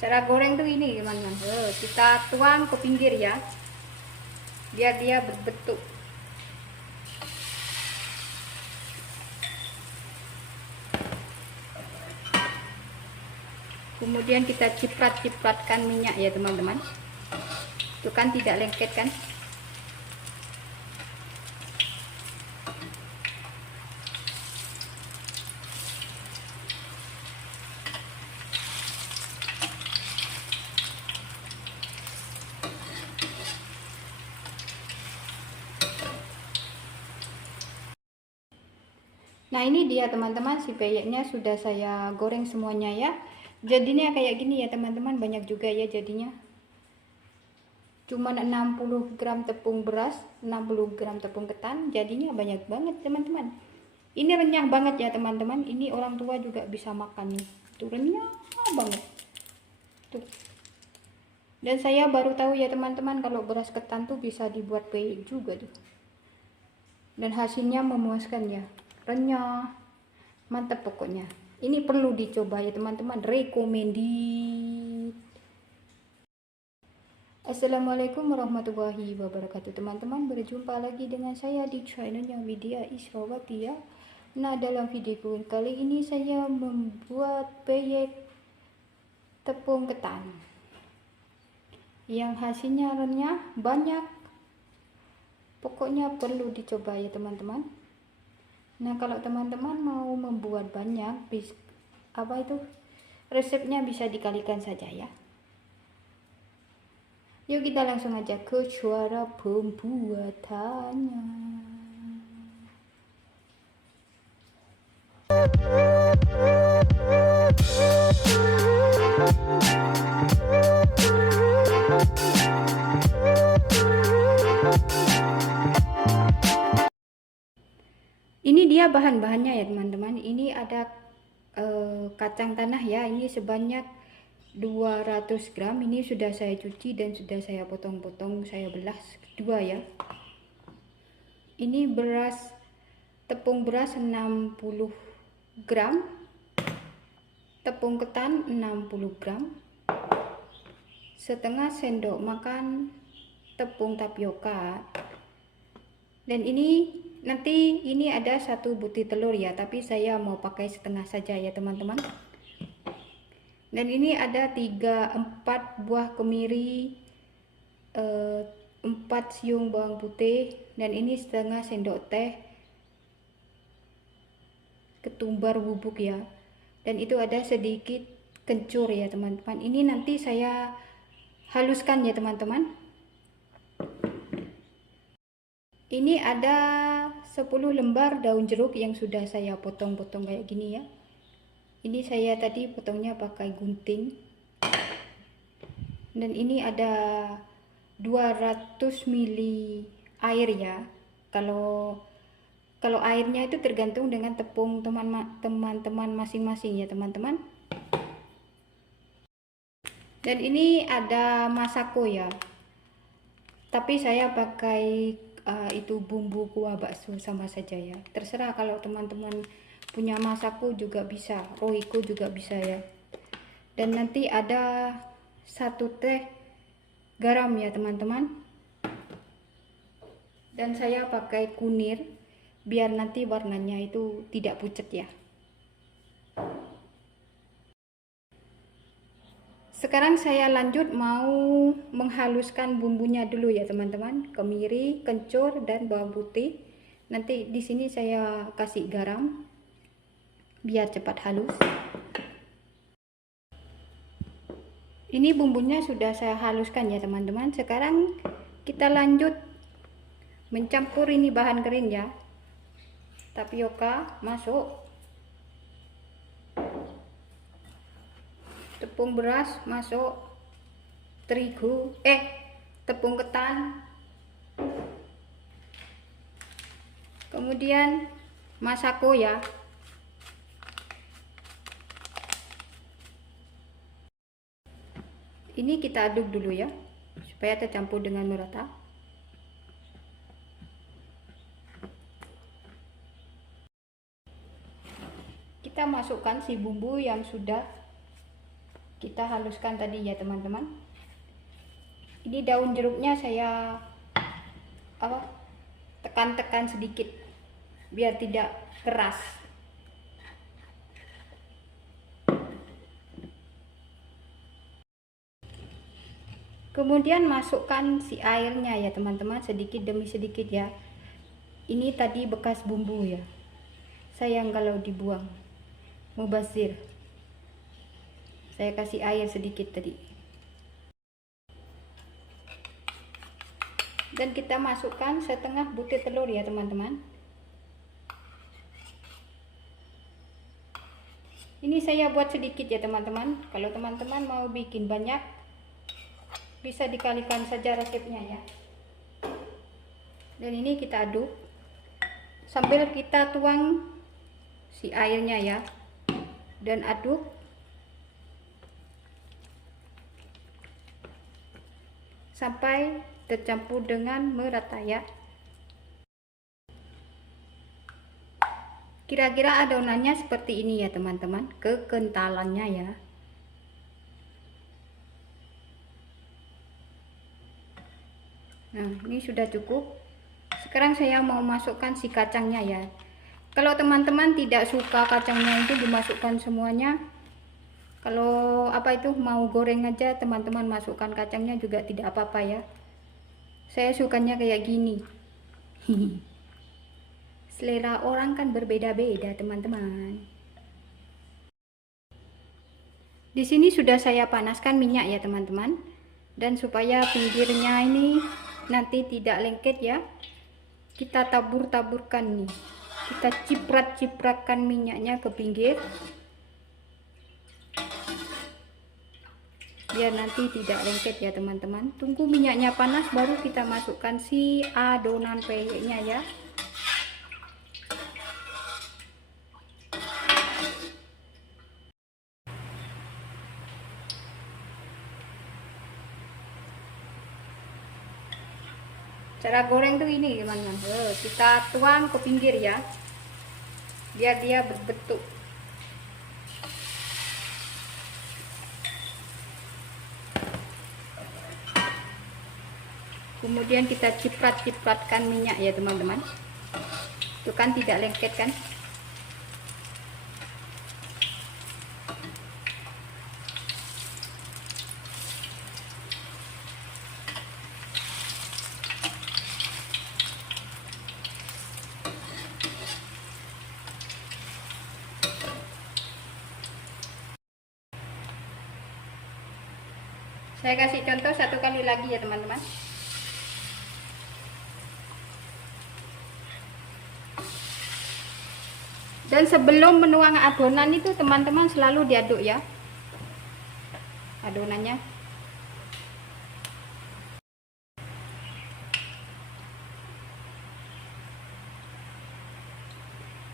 Cara goreng tuh ini teman-teman. Kita tuang ke pinggir ya, biar dia berbentuk. Kemudian kita ciprat-cipratkan minyak ya teman-teman. Itu kan tidak lengket kan. Nah ini dia teman-teman, si peyeknya sudah saya goreng semuanya ya. Jadinya kayak gini ya teman-teman, banyak juga ya jadinya. Cuman 60 gram tepung beras, 60 gram tepung ketan, jadinya banyak banget teman-teman. Ini renyah banget ya teman-teman, ini orang tua juga bisa makan nih. Tuh renyah banget. Tuh. Dan saya baru tahu ya teman-teman, kalau beras ketan tuh bisa dibuat peyek juga tuh. Dan hasilnya memuaskan ya, renyah. Mantap pokoknya. Ini perlu dicoba ya teman-teman, recommended. Assalamualaikum warahmatullahi wabarakatuh teman-teman. Berjumpa lagi dengan saya di channelnya Widya Israwati ya. Nah dalam video kali ini saya membuat peyek tepung ketan yang hasilnya renyah banyak. Pokoknya perlu dicoba ya teman-teman. Nah kalau teman-teman mau membuat banyak, resepnya bisa dikalikan saja ya. Yuk kita langsung aja ke cara pembuatannya. Ini dia bahan-bahannya ya teman-teman. Ini ada kacang tanah ya, ini sebanyak 200 gram. Ini sudah saya cuci dan sudah saya potong-potong, saya belah dua ya. Ini tepung beras 60 gram, tepung ketan 60 gram, setengah sendok makan tepung tapioka. Dan ini ada 1 butir telur ya, tapi saya mau pakai setengah saja ya teman-teman. Dan ini ada 4 buah kemiri, 4 siung bawang putih, dan ini setengah sendok teh ketumbar bubuk ya. Dan itu ada sedikit kencur ya teman-teman. Ini nanti saya haluskan ya teman-teman. Ini ada 10 lembar daun jeruk yang sudah saya potong-potong kayak gini ya. Ini saya tadi potongnya pakai gunting. Dan ini ada 200 ml air ya. Kalau airnya itu tergantung dengan tepung teman-teman masing-masing ya teman-teman. Dan ini ada masako ya. Tapi saya pakai itu bumbu kuah bakso sama saja ya. Terserah, kalau teman-teman punya masako juga bisa, roiko juga bisa ya. Dan nanti ada 1 teh garam ya teman-teman. Dan saya pakai kunir biar nanti warnanya itu tidak pucat ya. Sekarang saya lanjut mau menghaluskan bumbunya dulu ya teman-teman. Kemiri, kencur, dan bawang putih. Nanti di sini saya kasih garam biar cepat halus. Ini bumbunya sudah saya haluskan ya teman-teman. Sekarang kita lanjut mencampur ini bahan kering ya. Tapioka masuk, tepung beras masuk, tepung ketan, kemudian masako ya. Ini kita aduk dulu ya, supaya tercampur dengan merata. Kita masukkan si bumbu yang sudah kita haluskan tadi ya teman-teman. Ini daun jeruknya saya tekan-tekan sedikit biar tidak keras. Kemudian masukkan si airnya ya teman-teman, sedikit demi sedikit ya. Ini tadi bekas bumbu ya, sayang kalau dibuang, mubazir. Saya kasih air sedikit tadi. Dan kita masukkan setengah butir telur ya teman-teman. Ini saya buat sedikit ya teman-teman. Kalau teman-teman mau bikin banyak, bisa dikalikan saja resepnya ya. Dan ini kita aduk sambil kita tuang si airnya ya, dan aduk sampai tercampur dengan merata ya. Kira-kira adonannya seperti ini ya teman-teman, kekentalannya ya. Nah, ini sudah cukup. Sekarang saya mau masukkan si kacangnya ya. Kalau teman-teman tidak suka kacangnya itu dimasukkan semuanya, kalau mau goreng aja teman-teman masukkan kacangnya juga tidak apa-apa ya. Saya sukanya kayak gini. Selera orang kan berbeda-beda teman-teman. Di sini sudah saya panaskan minyak ya teman-teman, dan supaya pinggirnya ini nanti tidak lengket ya, kita tabur-taburkan nih, kita ciprat-cipratkan minyaknya ke pinggir biar nanti tidak lengket ya teman-teman. Tunggu minyaknya panas baru kita masukkan si adonan peyeknya ya. Cara goreng tuh ini teman-teman, kita tuang ke pinggir ya, biar dia berbentuk. Kemudian kita ciprat-cipratkan minyak ya teman-teman. Itu kan tidak lengket kan. Saya kasih contoh satu kali lagi ya teman-teman. Dan sebelum menuang adonan itu teman-teman selalu diaduk ya adonannya.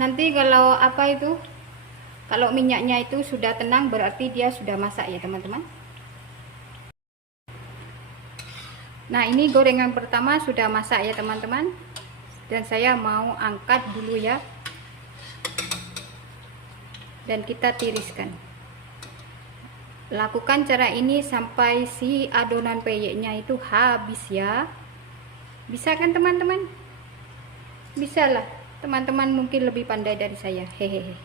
Nanti kalau kalau minyaknya itu sudah tenang berarti dia sudah masak ya teman-teman. Nah, ini gorengan pertama sudah masak ya teman-teman, dan saya mau angkat dulu ya, dan kita tiriskan. Lakukan cara ini sampai si adonan peyeknya itu habis ya. Bisa kan teman-teman? Bisa lah, teman-teman mungkin lebih pandai dari saya, hehehe.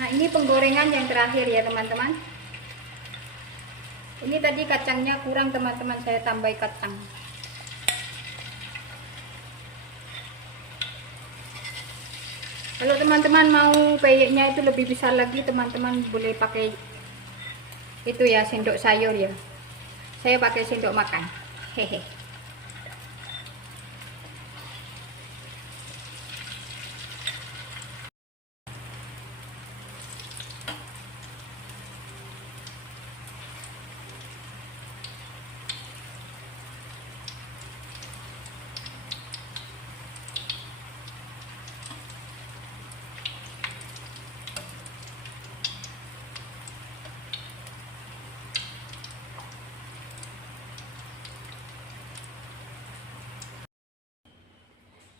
Nah, ini penggorengan yang terakhir ya teman-teman. Ini tadi kacangnya kurang teman-teman, saya tambah kacang. Kalau teman-teman mau peyeknya itu lebih besar lagi, teman-teman boleh pakai itu ya, sendok sayur ya. Saya pakai sendok makan, hehe.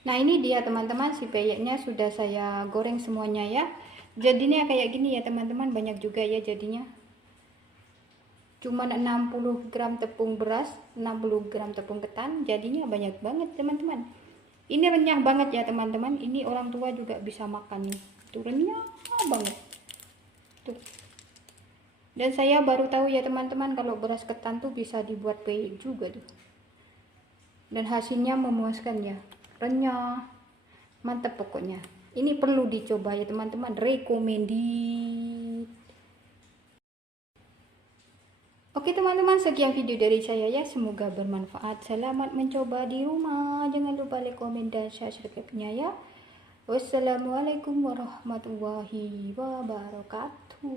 Nah ini dia teman-teman, si peyeknya sudah saya goreng semuanya ya. Jadinya kayak gini ya teman-teman, banyak juga ya jadinya. Cuma 60 gram tepung beras, 60 gram tepung ketan, jadinya banyak banget teman-teman. Ini renyah banget ya teman-teman, ini orang tua juga bisa makan nih. Tuh renyah banget. Tuh. Dan saya baru tahu ya teman-teman kalau beras ketan tuh bisa dibuat peyek juga tuh. Dan hasilnya memuaskan ya, renyah, mantap pokoknya. Ini perlu dicoba ya teman-teman, recommended. Oke teman-teman, sekian video dari saya ya, semoga bermanfaat. Selamat mencoba di rumah, jangan lupa like, komen, dan subscribe-nya ya. Wassalamualaikum warahmatullahi wabarakatuh.